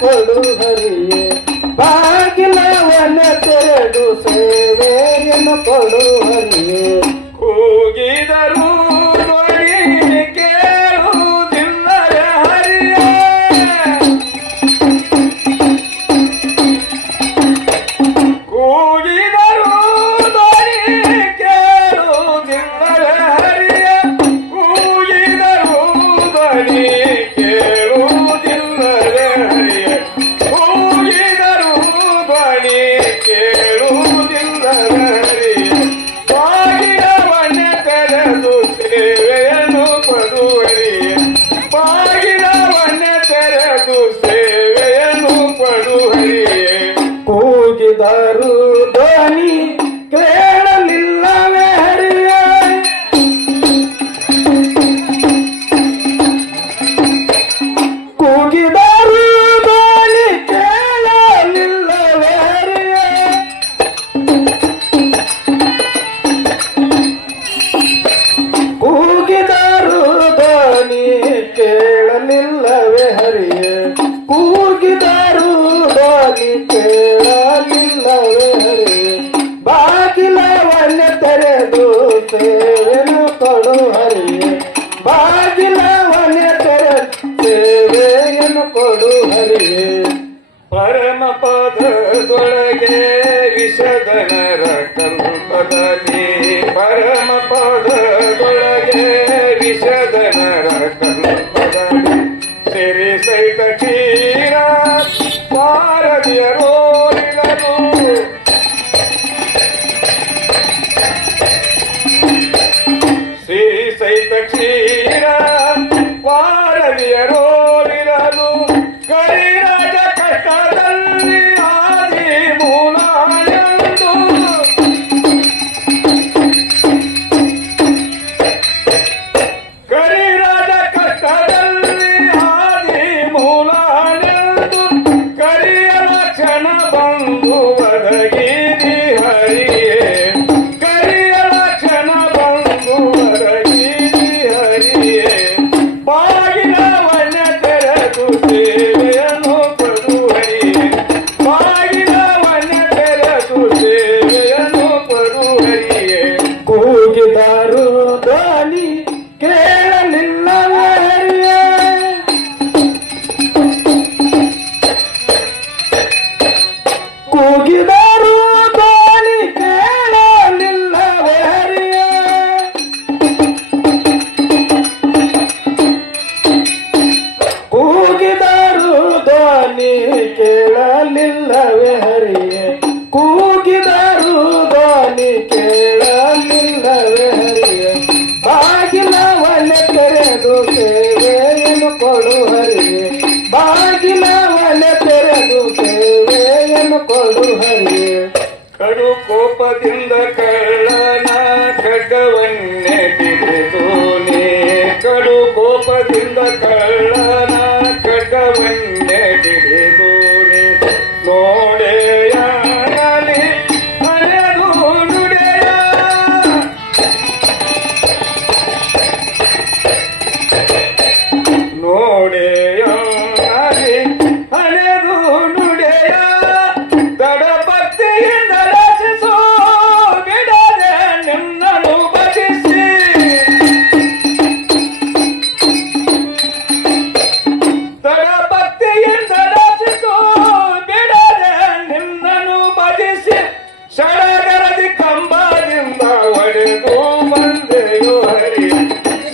ಕೊಡು ಹರಿಯೇ ಬಾಗಿಲವನ್ನ ತೆರೆದು ಸೇವೆಯನ್ನು ಕೊಡು ಹರಿಯೇ ಕೂಗಿದರು ಧ್ವನಿ ಕೇಳುವುದಿಲ್ಲವೇ ಹರಿಯೇ ಕೂಗಿದರು ಧ್ವನಿ ಕೇಳುವುದಿಲ್ಲವೇ ಹರಿಯೇ ಕೂಗಿದರು ಧ್ವನಿ ಕೇಳುವುದಿಲ್ಲವೇ ಹರಿಯೇ ಕೂಗಿದರು ಧ್ವನಿ ಕೇಳುವುದಿಲ್ಲವೇ ಹರಿಯೇ ಬಾಗಿಲವನ್ನೇ ತೆರೆದು ಸೇವೆಯನ್ನು ಕೊಡುವರಿಯೇ ಬಾಗಿಲವನ್ನೇ ತೆರೆದು ಸೇವೆಯನ್ನು ಕೊಡುವರಿಯೇ ಕೂಗಿದರು ಧ್ವನಿ ಕೇಳಲಿಲ್ಲವೇ ಹರಿಯೇ ಕೂಗಿದರು ಧ್ವನಿ ಕೇಳಲಿಲ್ಲವೇ ಹರಿಯೇ ಕೂಗಿದರು ಧ್ವನಿ ಕೇಳಲಿಲ್ಲವೇ ಹರಿಯೇ ಕೂಗಿದರು ಧ್ವನಿ ಕೇಳಲಿಲ್ಲವೇ ಹರಿಯೇ ಬಾಗಿಲವನ್ನೇ ತೆರೆದು ಸೇವೆಯನ್ನು ಕೊಡು ಹರಿಯೇ ಬಾಗಿಲವನ್ನೇ ತೆರೆದು ಸೇವೆಯನ್ನು ಕೊಡು ಹರಿಯೇ ಪರಮ ಪದದೊಳಗೆ ವಿಷಧನರ ಕಲ್ಪದಲ್ಲಿ ಪರಮ ಪದದೊಳಗೆ ವಿಷಧನರ ಕಲ್ಪದಲ್ಲಿ ಸಿರಿ ಸಹಿತ ಕ್ಷೀರ ಪಾರದಿಯರೋರಿಳಲು ಸಿರಿ ಸಹಿತ ಕ್ಷೀರ ಪಾರದಿಯರೋರಿಳಲು ಕರಿರಾಜ ಕಷ್ಟದಲ್ಲಿ ಆದಿ ಮೂಲ ಎಂದು ಕರಿರಾಜ ಕಷ್ಟದಲ್ಲಿ ಆದಿ ಮೂಲ ಎಂದು ಕರಿಯ ಲಕ್ಷಣ ಬಂದು ಒದಗಿದಿ ಹರಿಯೇ ಕರಿಯ ಲಕ್ಷಣ ಬಂದು ಒದಗಿದಿ ಹರಿಯೇ ಬಾಗಿಲವನ್ನೇ ತೆರೆದು ಸೇವೆಯನ್ನು ಕೊಡು ಹರಿಯೇ ಬಾಗಿಲವನ್ನೇ ತೆರೆದು ಸೇವೆಯನ್ನು ಕೊಡು ಹರಿಯೇ ಕೂಗಿದರು ಧ್ವನಿ ಕೇಳಲಿಲ್ಲವೇ ಹರಿಯೇ ಕೂಗಿದರು ಧ್ವನಿ ಕೇಳಲಿಲ್ಲವೇ ಹರಿಯೇ ಕೂಗಿದರು ಧ್ವನಿ ಕೇಳಲಿಲ್ಲವೇ ಹರಿಯೇ ಕೂಗಿದರು ಧ್ವನಿ ಕೇಳಲಿಲ್ಲವೇ ಹರಿಯೇ ಬಾಗಿಲವನ್ನೇ ತೆರೆದು ಸೇವೆಯನ್ನು ಕೊಡು ಹರಿಯೇ ಬಾಗಿಲವನ್ನೇ ತೆರೆದು ಸೇವೆಯನ್ನು ಕೊಡು ಹರಿಯೇ ಕಡು ಕೋಪದಿಂದ ಕಳ್ಳನ ಖಡ್ಗವನ್ನೇ ಹಿಡಿದೋನೆ ಕಡು ಕೋಪದಿಂದ ಕಳ್ಳನ ಖಡ್ಗವನ್ನೇ ಹಿಡಿದೋನೆ ನೋಡೆಯಾಗಲಿ ಹರಿದು ನುಡೆಯ ನೋಡೆಯಾಗಲಿ ಹರಿದು ನುಡೆಯ ದಡಭಕ್ತಿಯಿಂದ ರಚಿಸೋ ಬಿಡದೆ ನಿನ್ನನ್ನು ಭಜಿಸಿ ದಡಭಕ್ತಿಯಿಂದ ರಚಿಸೋ ಬಿಡದೆ ನಿನ್ನನ್ನು ಭಜಿಸಿ ಷಡಗರದಿ ಕಂಬದಿಂದ ಒಡೆದು ಬಂದೆಯೋ ಹರಿ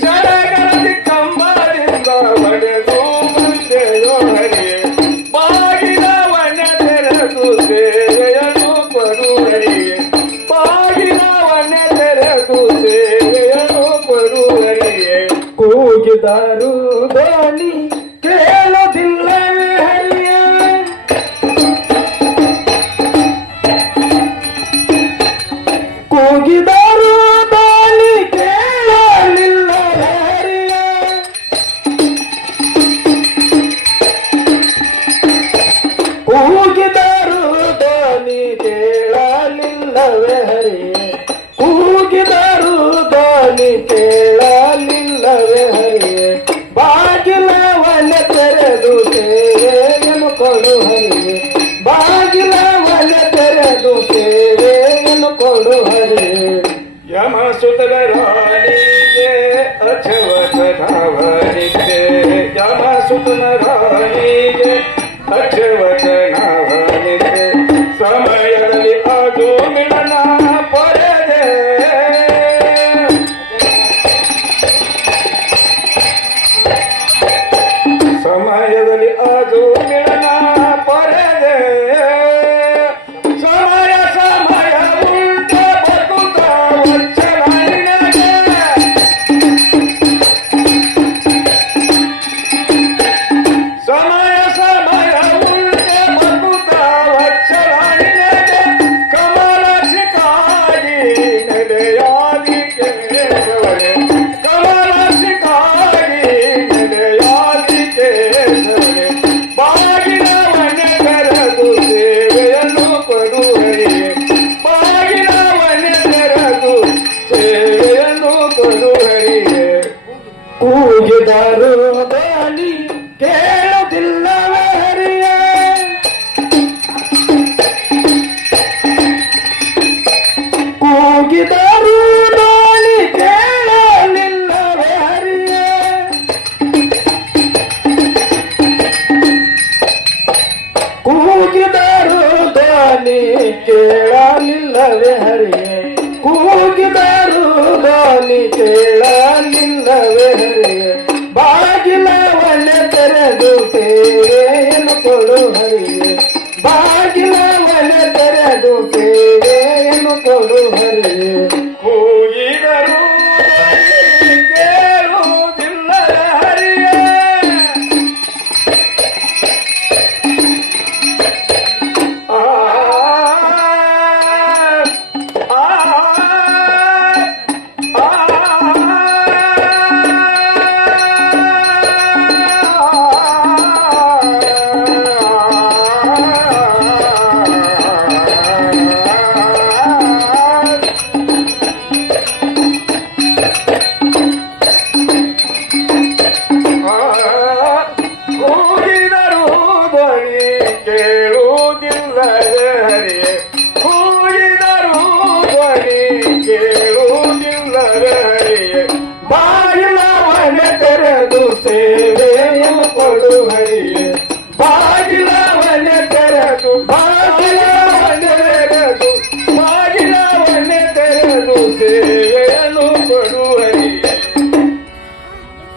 ಷಡಗರದಿ ಕಂಬದಿಂದ ಒಡೆದು ಬಂದೆಯೋ ಹರಿ ಬಾಗಿಲವನ್ನೇ ತೆರೆದು ಸೇವೆಯನ್ನು ಕೊಡು ಹರಿಯೇ ಬಾಗಿಲವನ್ನೇ ತೆರೆದು ಸೇವೆಯನ್ನು ಕೊಡು ಹರಿಯೇ ಕೂಗಿದರು ಧ್ವನಿ ಕೇಳದಿಲ್ಲವೇ ಹರಿಯೇ ಕೂಗಿದರು ಧ್ವನಿ ಕೇಳಲಿಲ್ಲವೇ ಹರಿಯೇ ಕೂಗಿದರು ಧ್ವನಿ ಕೇಳಲಿಲ್ಲವೇ ಹರಿಯೇ ಕೂಗಿದರು ಧ್ವನಿ ಕೇಳಲಿಲ್ಲವೇ ಹರಿಯೇ ಬಾಗಿಲವನ್ನೇ ಸುತನ ರಾಣಿಗೆ ಅಕ್ಷವಚನವನಿದೆ ಸಮಯದಲ್ಲಿ ಅದು ಮಿಲನ ಪಡೆದೆ ಸಮಯದಲ್ಲಿ ಅದು ಮಿಲನ ಪಡೆದೆ ಸಮಯ ಸಮಯ ಉಂಟ ಬದುಕ ವಚ್ಚಲಾಯಿನಗೆ ಸಮಯ ಸಮಯ ಉಂಟ ಬದುಕ ವಚ್ಚಲಾಯಿನಗೆ ಕಮಲ ಸಿಕ್ಕಾಗಿ ನಡೆಯಾಗಿ ಕೇಶವರೇ ಕಮಲ ಸಿಕ್ಕಾಗಿ ನಡೆಯಾಗಿ ಕೇಶವರೇ ಬಾಗಿಲ ಮನೆ ಕರೆದು ಸೇವೆಯನ್ನು ಕೊಡುವರಿಗೆ ಬಾಗಿಲ ಮನೆ ಕರೆದು ಸೇವೆಯನ್ನು ಕೊಡುವರಿಗೆ ಕೂಗಿದರು ದಾನಿ ಕೇಳುವುದಿಲ್ಲವೇ ಹರಿಯ ಕೂಗಿದರು ದಾನಿ ಕೇಳಲಿಲ್ಲವೇ ಹರಿಯ ಕೂಗಿದರು ದಾನಿ ಕೇಳಲಿಲ್ಲವೇ ಹರಿಯ ಕೂಗಿದರು ದಾನಿ ಕೇಳಲಿಲ್ಲವೇ ಹರಿಯ ಬಾಗಿಲವನ್ನೇ ತೆರೆದು ಸೇವೆಯನ್ನು ಕೊಡು ಹರಿಯ